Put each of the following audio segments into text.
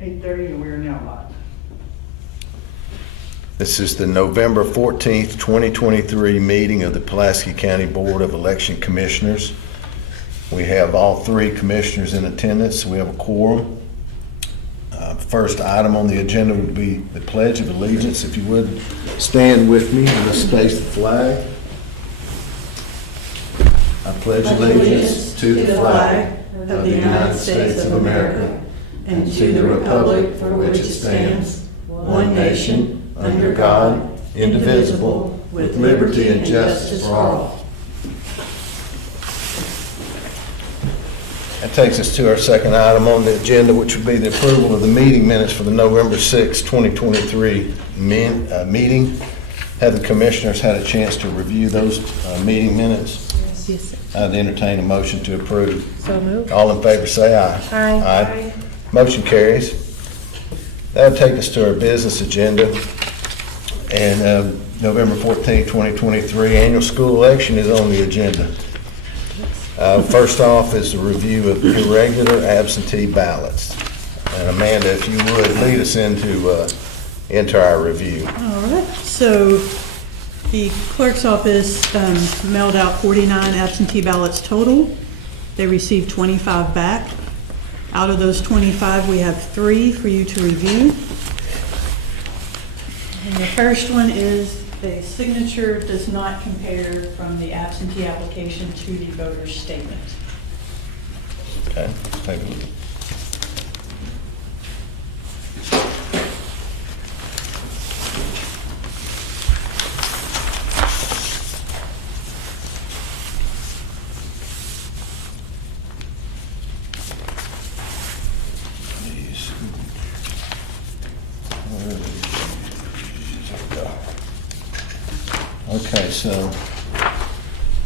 8:30, and we are now live. This is the November 14th, 2023 meeting of the Pulaski County Board of Election Commissioners. We have all three commissioners in attendance. We have a quorum. First item on the agenda would be the Pledge of Allegiance. If you would, stand with me and let's face the flag. I pledge allegiance to the flag of the United States of America and to the republic for which it stands, one nation, under God, indivisible, with liberty and justice for all. That takes us to our second item on the agenda, which would be the approval of the meeting minutes for the November 6, 2023 meeting. Have the commissioners had a chance to review those meeting minutes? Yes. I'd entertain a motion to approve. So moved. All in favor say aye. Aye. Motion carries. That'll take us to our business agenda. And November 14, 2023, annual school election is on the agenda. First off is the review of irregular absentee ballots. And Amanda, if you would, lead us into our review. All right, so the clerk's office mailed out 49 absentee ballots total. They received 25 back. Out of those 25, we have 3 for you to review. And the first one is the signature does not compare from the absentee application to the voter's statement. Okay, let's take a look. Okay, so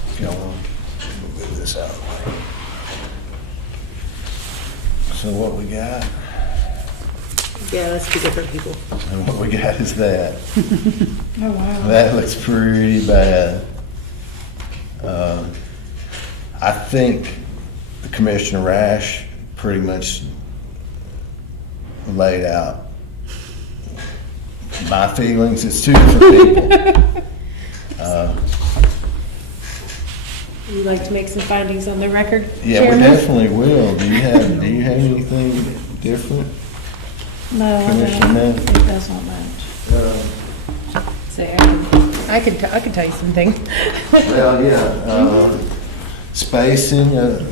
if y'all want to move this out of the way. So what we got, Yeah, let's be different people. and what we got is that. Oh, wow. That looks pretty bad. I think the Commissioner Rash pretty much laid out my feelings. It's two different people. You'd like to make some findings on the record, Yeah, we Chairman? definitely will. Do you have anything different? No, I Commissioner don't. Ness? It doesn't match. Say, I could tell you something. Well, yeah, spacing, the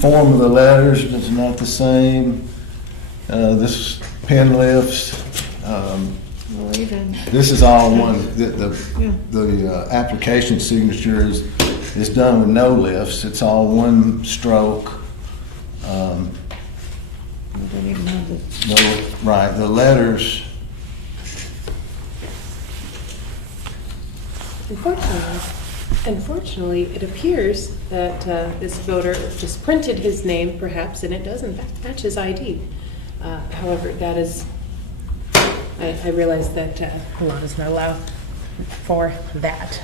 form of the letters is not the same. This pen lifts, Well, even, this is all one, the application signature is done with no lifts. It's all one stroke. we don't even have the, Right, the letters, unfortunately, it appears that this voter just printed his name perhaps, and it does in fact match his ID. However, that is, I realize that the law does not allow for that.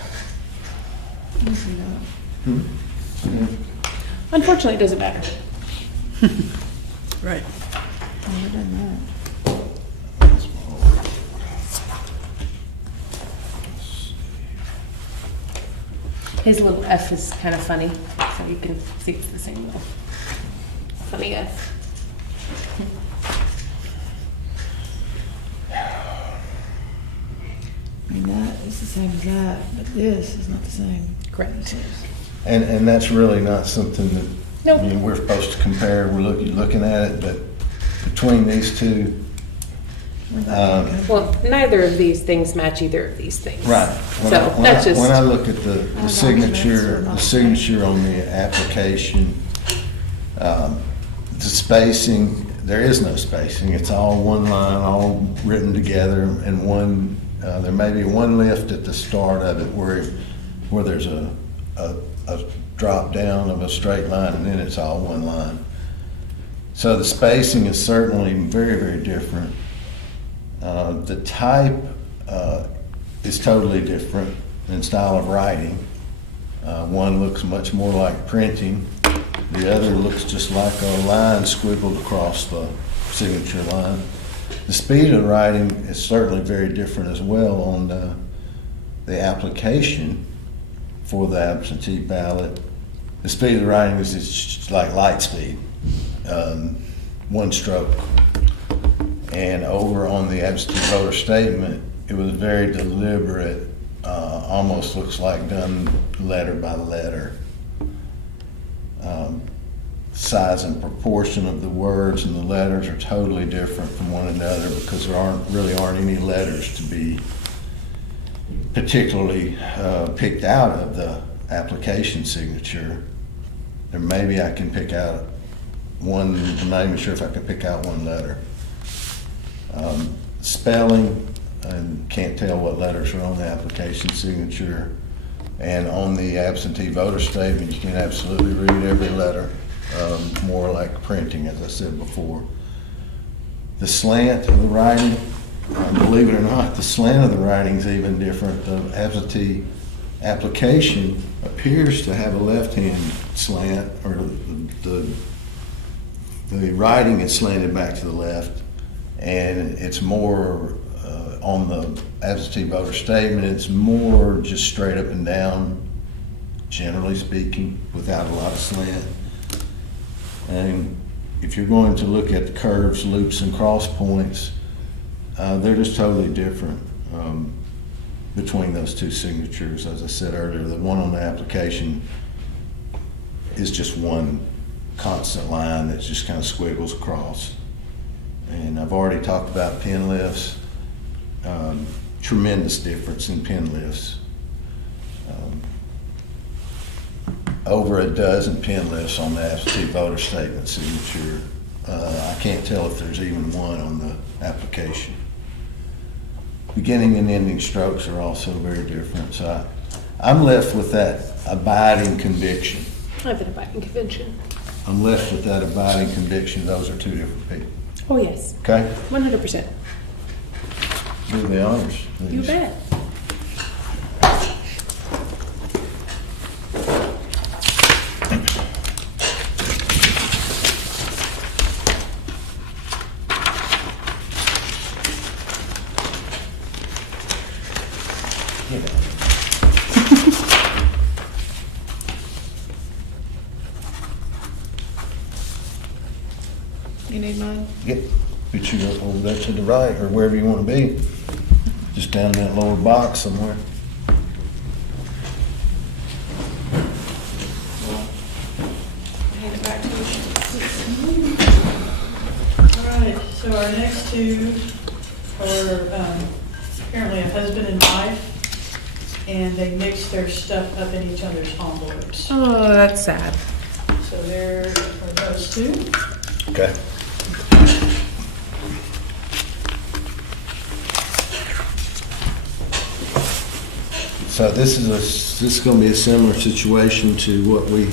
Unfortunately, it doesn't matter. Right. His little F is kind of funny, so you can see it's the same little funny F. I mean, that is the same as that, but this is not the same. Correct. and that's really not something that, Nope. I mean, we're supposed to compare, we're looking at it, but between these two, Well, neither of these things match either of these things. right. So that's just. When I look at the documents signature, are not the signature on the application, the spacing, there is no spacing. It's all one line, all written together, and one, there may be one lift at the start of it where there's a drop down of a straight line, and then it's all one line. So the spacing is certainly very, very different. The type is totally different in style of writing. One looks much more like printing. The other looks just like a line squiggled across the signature line. The speed of the writing is certainly very different as well on the application for the absentee ballot. The speed of the writing is just like light speed, one stroke. And over on the absentee voter statement, it was very deliberate, almost looks like done letter by letter. Size and proportion of the words and the letters are totally different from one another because there really aren't any letters to be particularly picked out of the application signature. Or maybe I can pick out one, I'm not even sure if I can pick out one letter. Spelling, and can't tell what letters are on the application signature. And on the absentee voter statement, you can absolutely read every letter, more like printing, as I said before. The slant of the writing, believe it or not, the slant of the writing is even different. The absentee application appears to have a left-hand slant, or the writing is slanted back to the left, and it's more on the absentee voter statement, it's more just straight up and down, generally speaking, without a lot of slant. And if you're going to look at the curves, loops, and cross points, they're just totally different between those two signatures. As I said earlier, the one on the application is just one constant line that just kind of squiggles across. And I've already talked about pen lifts. Tremendous difference in pen lifts. Over a dozen pen lifts on the absentee voter statement signature. I can't tell if there's even one on the application. Beginning and ending strokes are also very different. So I'm left with that abiding conviction. I have an abiding conviction. I'm left with that abiding conviction. Those are two different people. Oh, yes. Okay? 100%. Do the honors, please. You bet. You need mine? Put you over there to the right, or wherever you want to be. Just down in that lower box somewhere. Hand it back to you. All right, so our next two are apparently a husband and wife, and they mixed their stuff up in each other's envelopes. Oh, that's sad. So there are those two. Okay. So this is going to be a similar situation to what we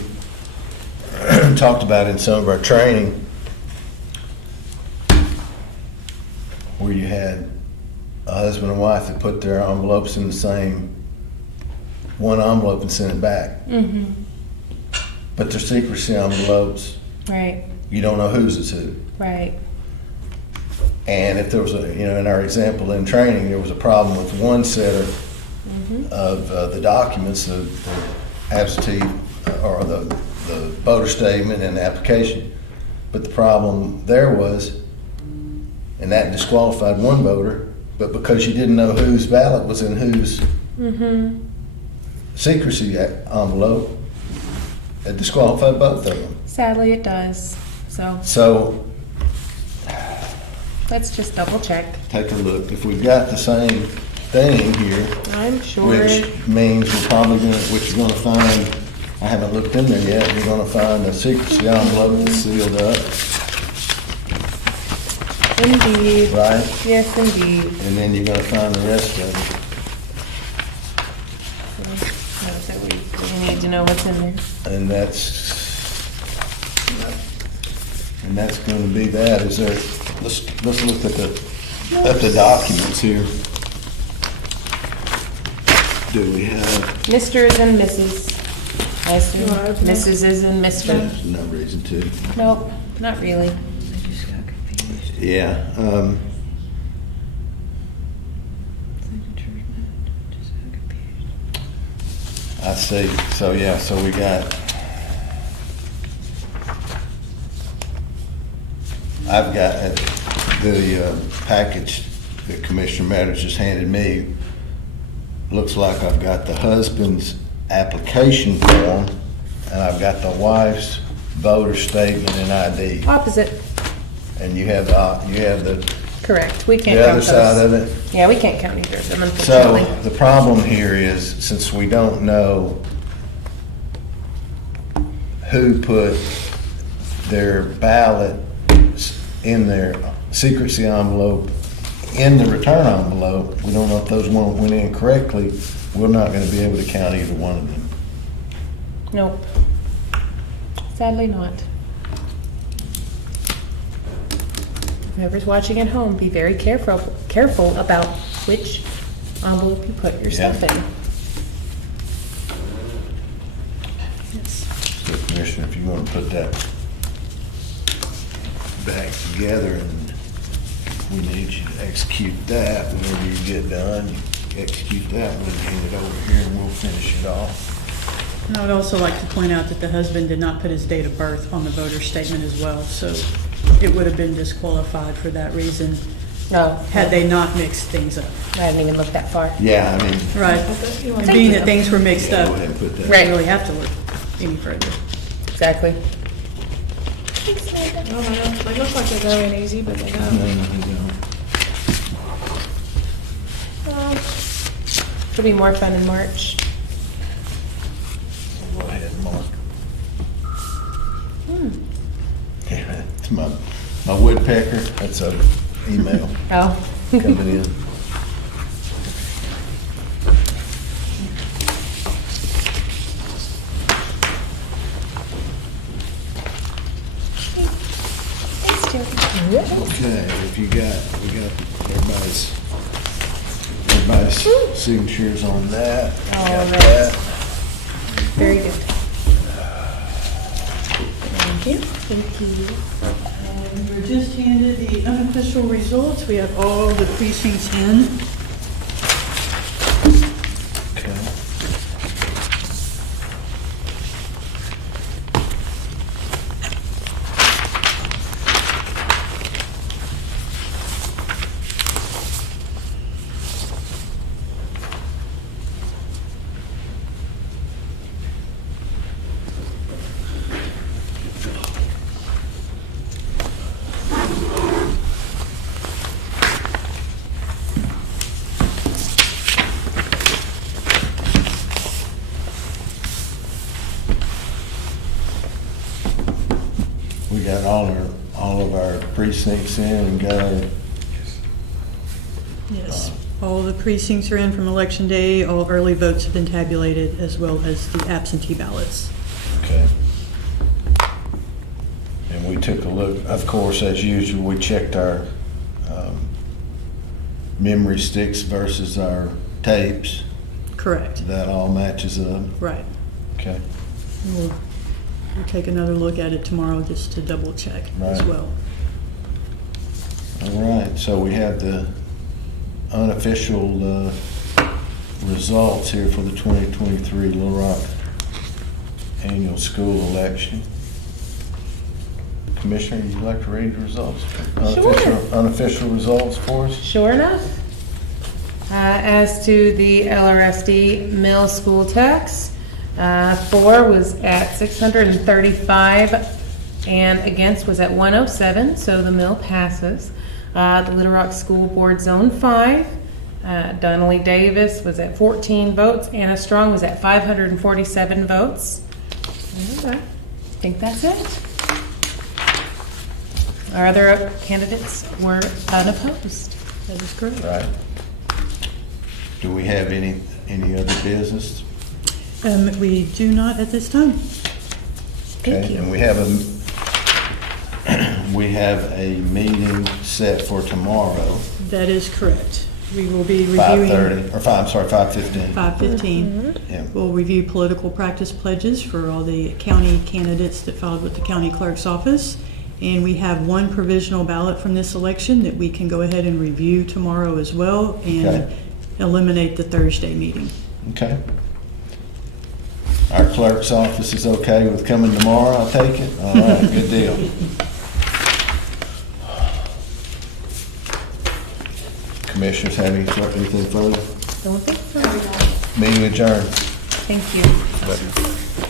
talked about in some of our training, where you had a husband and wife that put their envelopes in the same one envelope and sent it back. Mm-hmm. But they're secrecy envelopes. Right, You don't know whose is who. right. And if there was in our example in training, there was a problem with one set of the documents, the absentee or the voter statement and the application. But the problem there was, and that disqualified one voter, but because you didn't know whose ballot was in whose secrecy envelope, it disqualified both of them. Sadly, it does. So Let's just double check. take a look. If we've got the same thing here, I'm sure. which means we're probably going to, which you're going to find, I haven't looked in there yet, you're going to find a secrecy envelope that's sealed up, Indeed. right? Yes, indeed. And then you're going to find the rest of So we need to know what's in there. it. And that's going to be that. Is there, let's look at the documents here. Do we have, Misters and Mrs. I assume Mrs. is and Mr. there's no reason to. Nope, not really. I just got confused. Yeah, I see. So, yeah, so we got, I've got the package that Commissioner Matters just handed me. Looks like I've got the husband's application form, and I've got the wife's voter statement and ID. Opposite, And you have the correct. We can't the count other those. side of it. Yeah, we can't count either of them, So unfortunately. the problem here is, since we don't know who put their ballot in their secrecy envelope, in the return envelope, we don't know if those ones went in correctly, we're not gonna be able to count either one of them. Nope. Sadly not. Whoever's watching at home, be very careful about which envelope you put your stuff Yeah. in. So Commissioner, if you wanna put that back together, and we need you to execute that, whenever you get done, you execute that, we'll hand it over here and we'll finish it off. And I would also like to point out that the husband did not put his date of birth on the voter statement as well, so it would have been disqualified for that reason, No, had they not mixed things up. I hadn't even looked that far. Yeah, I mean. Right. And being that things were mixed Yeah, up, go ahead and put that. we Right. don't really have to look any further. Exactly. I don't know, they look like they're going easy, but they No, don't. no, they don't. Well, it'll be more fun in March. Go ahead, Mark. Hmm. Yeah, it's my woodpecker, that's a email Oh. coming in. Thanks, Joe. Okay, if you got, we got everybody's signatures on that. All Got right. that. Very good. Thank you. Thank you. And we're just handed the unofficial results. We have all the precincts in. Okay. We got all of our precincts in and got our, Yes. All the precincts are in from Election Day. All early votes have been tabulated, as well as the absentee ballots. okay. And we took a look, of course, as usual, we checked our memory sticks versus our tapes. Correct. That all matches up. Right. Okay. We'll take another look at it tomorrow just to double check as Right. well. All right, so we have the unofficial results here for the 2023 Little Rock annual school election. Commissioner, you'd like to read the results? Unofficial results for us? Sure enough. As to the LRSD mill school tax, for was at 635 and against was at 107, so the mill passes. The Little Rock School Board Zone 5, Donnelly Davis was at 14 votes, Anna Strong was at 547 votes. And I think that's it. Our other candidates were unopposed. That is correct. Right. Do we have any other business? We do not at this time. Thank Okay, you. and we have a meeting set for tomorrow, That is correct. We will be reviewing 5:30, or 5:15. 5:15. Yeah. We'll review political practice pledges for all the county candidates that filed with the county clerk's office. And we have one provisional ballot from this election that we can go ahead and review tomorrow as well and Okay. eliminate the Thursday meeting. Okay. Our clerk's office is okay with coming tomorrow, I'll take it? All right, good deal. Commissioners have anything further? Don't think so. Meeting adjourned. Thank you.